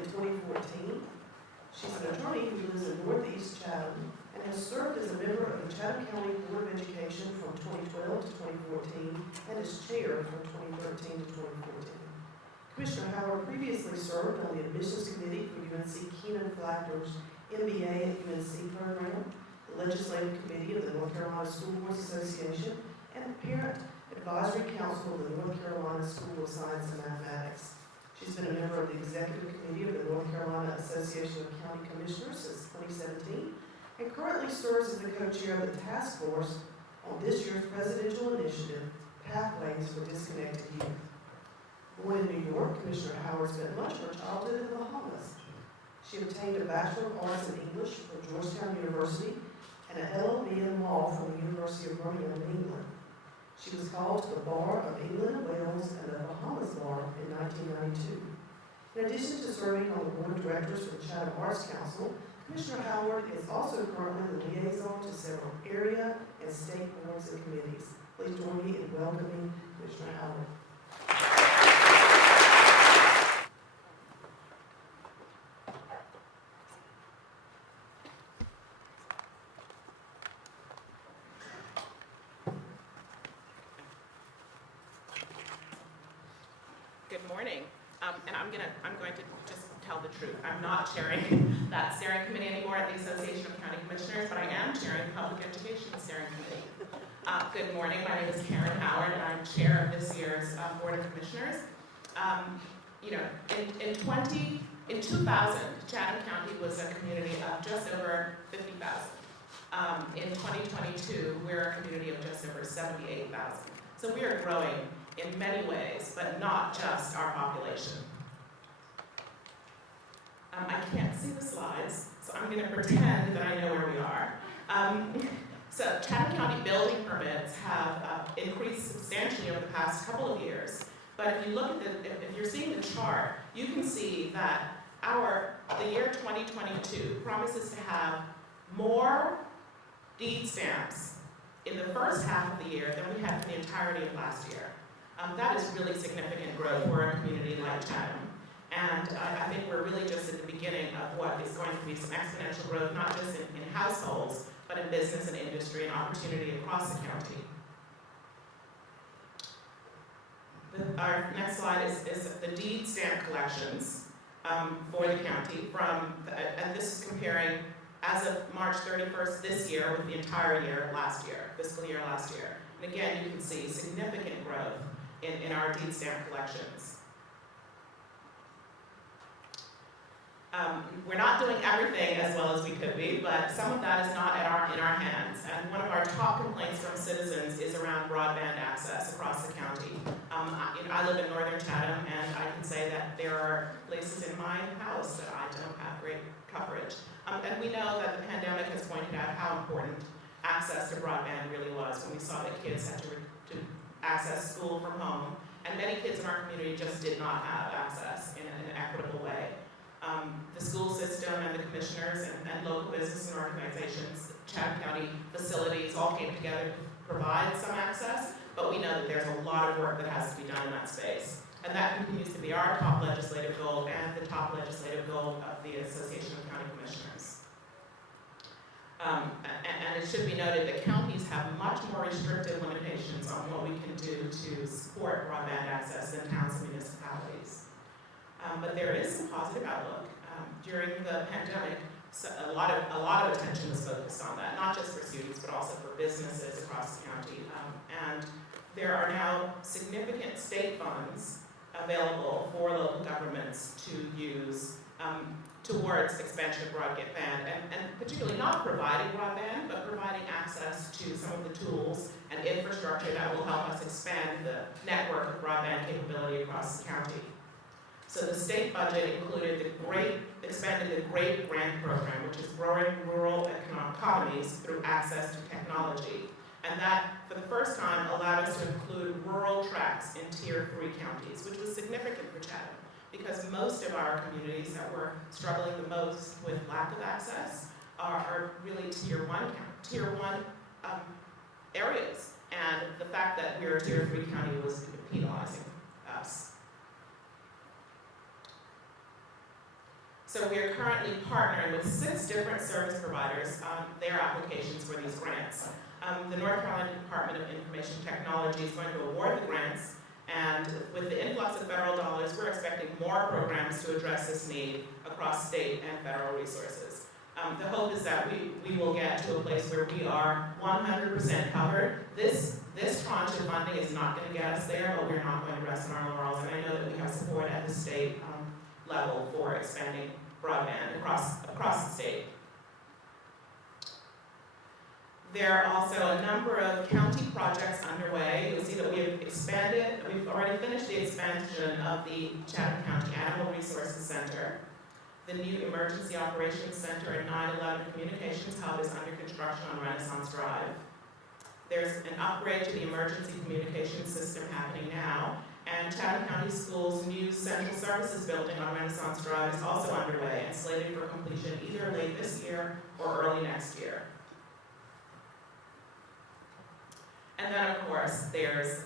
in 2014. She's an attorney who lives in Northeast Chatham and has served as a member of the Chatham County Board of Education from 2012 to 2014 and as chair from 2013 to 2014. Commissioner Howard previously served on the admissions committee for UNC Keenan Flactor's MBA at UNC program, the legislative committee of the North Carolina School Boards Association, and the parent advisory council of the North Carolina School of Science and Mathematics. She's been a member of the executive committee of the North Carolina Association of County Commissioners since 2017 and currently serves as the co-chair of the task force on this year's presidential initiative, Pathways for Disconnected Youth. Born in New York, Commissioner Howard spent much of her childhood in the Bahamas. She obtained a Bachelor of Arts in English from Georgetown University and an LLB in Law from the University of Birmingham, England. She was called to the Bar of England and Wales and the Bahamas Bar in 1992. In addition to serving on the board of directors for the Chatham Arts Council, Commissioner Howard is also currently the liaison to several area and state boards and committees. Please join me in welcoming Commissioner Howard. Good morning, and I'm going to just tell the truth. I'm not chairing that steering committee anymore at the Association of County Commissioners, but I am chairing the Public Education Steering Committee. Good morning, my name is Karen Howard, and I'm chair of this year's Board of Commissioners. In 2000, Chatham County was a community of just over 50,000. In 2022, we're a community of just over 78,000. So we are growing in many ways, but not just our population. I can't see the slides, so I'm going to pretend that I know where we are. So Chatham County building permits have increased substantially over the past couple of years. But if you look at if you're seeing the chart, you can see that the year 2022 promises to have more deed stamps in the first half of the year than we had for the entirety of last year. That is really significant growth for a community like Chatham. And I think we're really just at the beginning of what is going to be some exponential growth, not just in households, but in business and industry and opportunity across the county. Our next slide is the deed stamp collections for the county and this is comparing as of March 31st this year with the entire year last year, fiscal year last year. And again, you can see significant growth in our deed stamp collections. We're not doing everything as well as we could be, but some of that is not in our hands. And one of our top complaints from citizens is around broadband access across the county. I live in northern Chatham, and I can say that there are places in my house that I don't have great coverage. And we know that the pandemic has pointed out how important access to broadband really was when we saw that kids had to access school from home. And many kids in our community just did not have access in an equitable way. The school system and the commissioners and local business and organizations, Chatham County facilities all came together to provide some access, but we know that there's a lot of work that has to be done in that space. And that continues to be our top legislative goal and the top legislative goal of the Association of County Commissioners. And it should be noted that counties have much more restrictive limitations on what we can do to support broadband access than towns and municipalities. But there is some positive outlook. During the pandemic, so a lot of attention was focused on that, not just for students, but also for businesses across the county. And there are now significant state funds available for local governments to use towards expansion of broadband, and particularly not providing broadband, but providing access to some of the tools and infrastructure that will help us expand the network of broadband capability across the county. So the state budget included expanded the GREAT grant program, which is growing rural economies through access to technology. And that, for the first time, allowed us to include rural tracts in Tier 3 counties, which was significant for Chatham, because most of our communities that were struggling the most with lack of access are really Tier 1 areas. And the fact that we're a Tier 3 county was penalizing us. So we are currently partnering with 6 different service providers on their applications for these grants. The North Carolina Department of Information Technology is going to award the grants, and with the influx of federal dollars, we're expecting more programs to address this need across state and federal resources. The hope is that we will get to a place where we are 100% covered. This tranche of funding is not going to get us there, but we're not going to rest on our laurels, and I know that we have support at the state level for expanding broadband across the state. There are also a number of county projects underway. You'll see that we've already finished the expansion of the Chatham County Animal Resources Center. The new Emergency Operations Center and 9/11 Communications Hub is under construction on Renaissance Drive. There's an upgrade to the emergency communications system happening now, and Chatham County Schools' new Central Services Building on Renaissance Drive is also underway and slated for completion either late this year or early next year. And then, of course, there's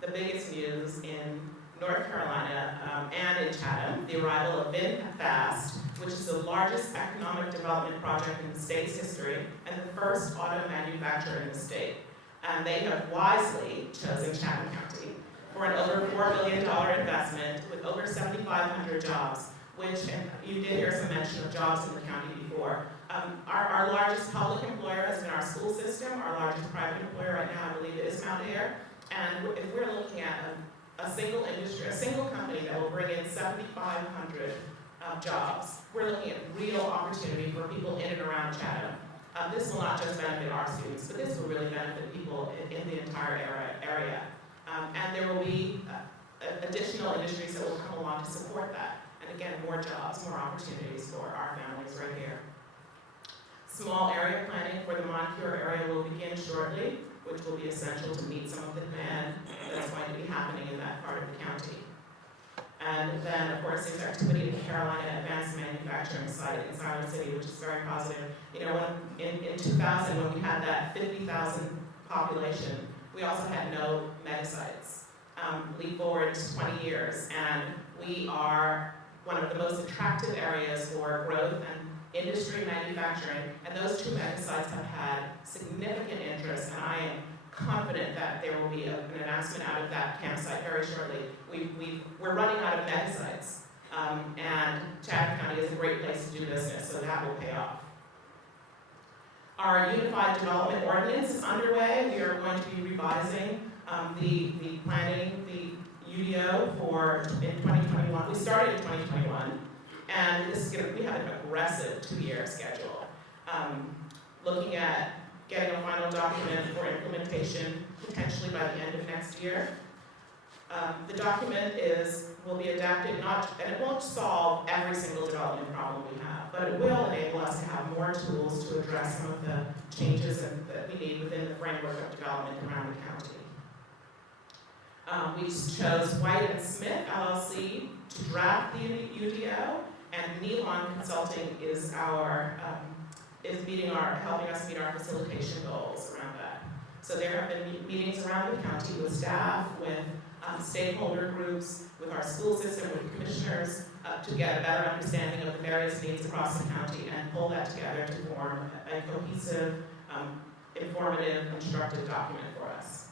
the biggest news in North Carolina and in Chatham, the arrival of VinFast, which is the largest economic development project in the state's history and the first auto manufacturer in the state. And they have wisely chosen Chatham County for an over $4 billion investment with over 7,500 jobs, which, and you did hear some mention of jobs in the county before. Our largest public employer has been our school system. Our largest private employer right now, I believe, is Mount Air. And if we're looking at a single industry, a single company that will bring in 7,500 jobs, we're looking at real opportunity for people in and around Chatham. This will not just benefit our students, but this will really benefit people in the entire area. And there will be additional industries that will come along to support that. And again, more jobs, more opportunities for our families right here. Small area planning for the Moncure area will begin shortly, which will be essential to meet some of the demand that's going to be happening in that part of the county. And then, of course, there's activity at the Carolina Advanced Manufacturing Site in Siler City, which is very positive. You know, in 2000, when we had that 50,000 population, we also had no mega sites. Leap forward 20 years, and we are one of the most attractive areas for growth and industry manufacturing, and those 2 mega sites have had significant interest, and I am confident that there will be an announcement out of that campsite very shortly. We're running out of mega sites, and Chatham County is a great place to do business, so that will pay off. Our Unified Development Ordinance is underway. We are going to be revising the planning, the UDO in 2021. We started in 2021. And we have an aggressive 2-year schedule. Looking at getting a final document for implementation potentially by the end of next year. The document will be adapted, and it won't solve every single development problem we have, but it will enable us to have more tools to address some of the changes that we need within the framework of development around the county. We chose White and Smith, LLC, to draft the UDO, and Nealon Consulting is helping us meet our facilitation goals around that. So there have been meetings around the county with staff, with stakeholder groups, with our school system, with commissioners, to get a better understanding of the various needs across the county and pull that together to form a cohesive, informative, instructive document for us.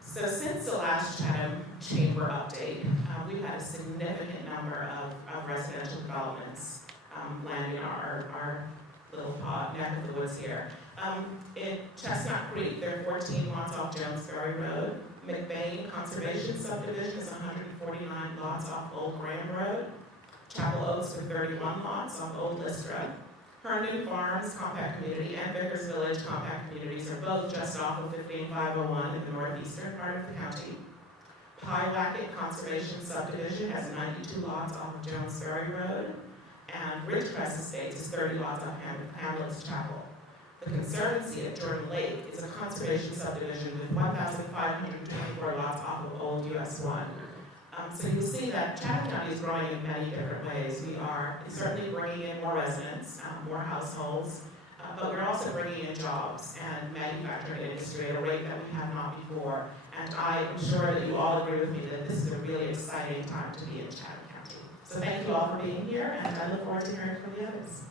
So since the last Chatham Chamber update, we've had a significant number of residential developments landing our little neck of the woods here. In Chestnut Creek, there are 14 lots off Jones Ferry Road. McBain Conservation Subdivision is 149 lots off Old Graham Road. Chapel Oaks with 31 lots off Old Lystra. Herndon Farms Compact Community and Vickers Village Compact Communities are both just off of 15501 in the northeastern part of the county. Pyewacket Conservation Subdivision has 92 lots off of Jones Ferry Road, and Ridgecrest Estates is 30 lots off Hamlet's Chapel. The Conservancy at Jordan Lake is a conservation subdivision with 1,524 lots off of Old US 1. So you see that Chatham County is growing in many different ways. We are certainly bringing in more residents, more households, but we're also bringing in jobs and manufacturing industry at a rate that we have not before. And I am sure that you all agree with me that this is a really exciting time to be in Chatham County. So thank you all for being here, and I look forward to hearing from the others.